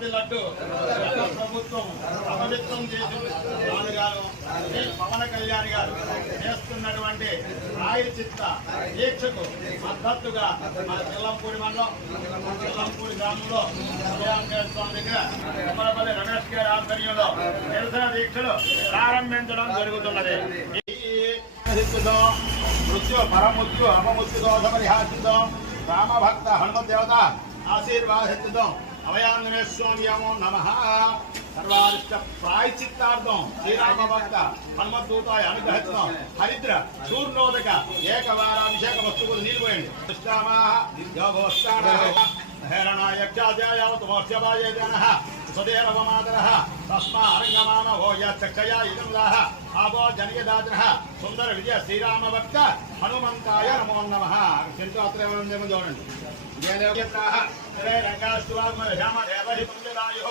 తిరుపతి లడ్డు. ప్రభుత్వం అపవిత్రం చేసి నాన్నగారు పవన్ కళ్యాణ్ గారు చేస్తున్నటువంటి రాయి చిత్త దీక్షకు మద్దతుగా మన చిల్లంపూడి మండలం చిల్లంపూడి గ్రామంలో ఉదయాంకర స్వామి దగ్గర కుమ్మరపల్లి రమేష్ గారి ఆధ్వర్యంలో నిరసన దీక్షలు ప్రారంభించడం జరుగుతున్నది. మృత్యు పరమృత్యు అపమృత్యు దోష పరిహాసితో రామభక్త హనుమత్ దేవత ఆశీర్వాదితో అభయాంగనేశ్వర్యమో నమ. సర్వారిష్ట ప్రాయచిత్తార్థం శ్రీరామ భక్త హనుమద్దూతాయ అనుగ్రహితం హరిద్ర చూర్ణోదక ఏకవారాభిషేక వస్తువులు నీలిపోయండి జన. సుదేరవమాతరः తస్మా అరంగమామ ఓ యక్షయా ఇదం రాహ ఆపో జనయదాజనః సుందర విజయ శ్రీరామ భక్త హనుమంతాయ నమో నమః. చెంటు అత్ర ఎవరుందేమో చూడండి. జయదేవ్యత్రాహ శ్రీ రంగాస్తువాగ్మ శ్యామ దేవహి పుంజరాయో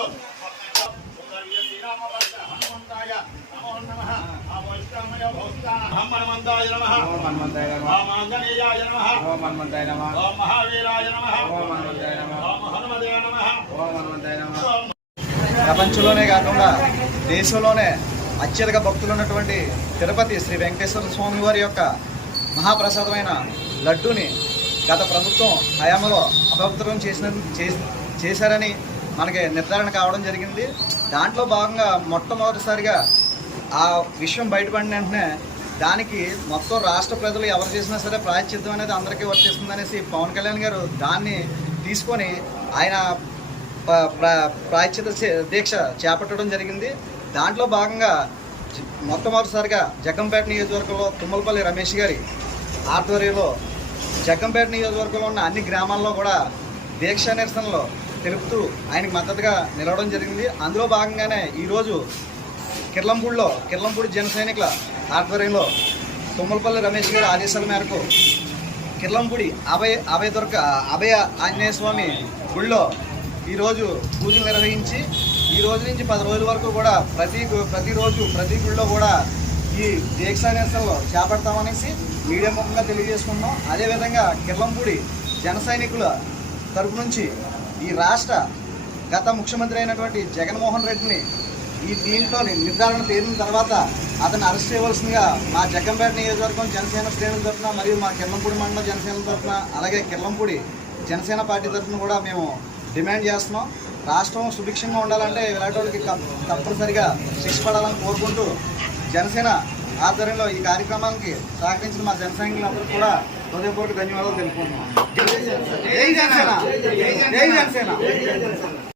సుందర విజయ శ్రీరామ భక్త హనుమంతాయ నమో నమః. ఆపో ఇష్టామయ భౌస్తాన హం హనుమంతాయ నమః. ఓం హనుమంతాయ నమః. ఓం ఆంజనేయాయ నమః. ఓం హనుమంతాయ నమః. ఓం మహావీరాయ నమః ఓం హనుమంతాయ నమః ఓం హనుమదే నమః ఓం హనుమంతాయ నమః ఓం ప్రపంచంలోనే కాకుండా దేశంలోనే అత్యధిక భక్తులు ఉన్నటువంటి తిరుపతి శ్రీ వెంకటేశ్వర స్వామి వారి యొక్క మహాప్రసాదమైన లడ్డూని గత ప్రభుత్వం హయాంలో అపవిత్రం చేసిన చేశారని మనకి నిర్ధారణ కావడం జరిగింది. దాంట్లో భాగంగా మొట్టమొదటిసారిగా ఆ విషయం బయటపడిన వెంటనే దానికి మొత్తం రాష్ట్ర ప్రజలు ఎవరు చేసినా సరే ప్రాయశ్చిత్తం అనేది అందరికీ వర్తిస్తుంది అనేసి పవన్ కళ్యాణ్ గారు దాన్ని తీసుకొని ఆయన ప్రాయశ్చిత చే- దీక్ష చేపట్టడం జరిగింది. దాంట్లో భాగంగా మొట్టమొదటిసారిగా జగ్గంపేట నియోజకవర్గంలో తుమ్మలపల్లి రమేష్ గారి ఆధ్వర్యంలో జగ్గంపేట నియోజకవర్గంలో ఉన్న అన్ని గ్రామాల్లో కూడా దీక్ష నిరసనలో తెలుపుతూ ఆయనకు మద్దతుగా నిలవడం జరిగింది. అందులో భాగంగానే ఈరోజు కిర్లంపూడిలో కిర్లంపూడి జన సైనికుల ఆధ్వర్యంలో తుమ్మలపల్లి రమేష్ గారి ఆదేశాల మేరకు కిర్లంపూడి అభయ అభయ దుర్గ అభయ ఆంజనేయ స్వామి గుళ్ళో ఈరోజు పూజలు నిర్వహించి ఈ రోజు నుంచి పది రోజుల వరకు కూడా ప్రతి ప్రతిరోజు ప్రతి గుడిలో కూడా ఈ దీక్షా నిరసనలో చేపడతామనేసి మీడియా ముఖంగా తెలియజేసుకున్నాం అదేవిధంగా కిర్లంపూడి జన సైనికుల తరపు నుంచి ఈ రాష్ట్ర గత ముఖ్యమంత్రి అయినటువంటి జగన్మోహన్ రెడ్డిని ఈ దీంట్లో నిర్ధారణ తేలిన తర్వాత అతను అరెస్ట్ చేయవలసిందిగా మా జగ్గంపేట నియోజకవర్గం జనసేన శ్రేణుల తరఫున మరియు మా కిర్లంపూడి మండలం జనసేన తరఫున అలాగే కిర్లంపూడి జనసేన పార్టీ తరఫున కూడా మేము డిమాండ్ చేస్తున్నాం. రాష్ట్రం సుభిక్షంగా ఉండాలంటే ఇలాంటి తప్పనిసరిగా శిక్ష పడాలని కోరుకుంటూ జనసేన ఆధ్వర్యంలో ఈ కార్యక్రమానికి సహకరించిన మా జనసైనికులందరూ కూడా హృదయపూర్వక ధన్యవాదాలు తెలుపుకుంటున్నాం. జనసేన! జై జనసేన!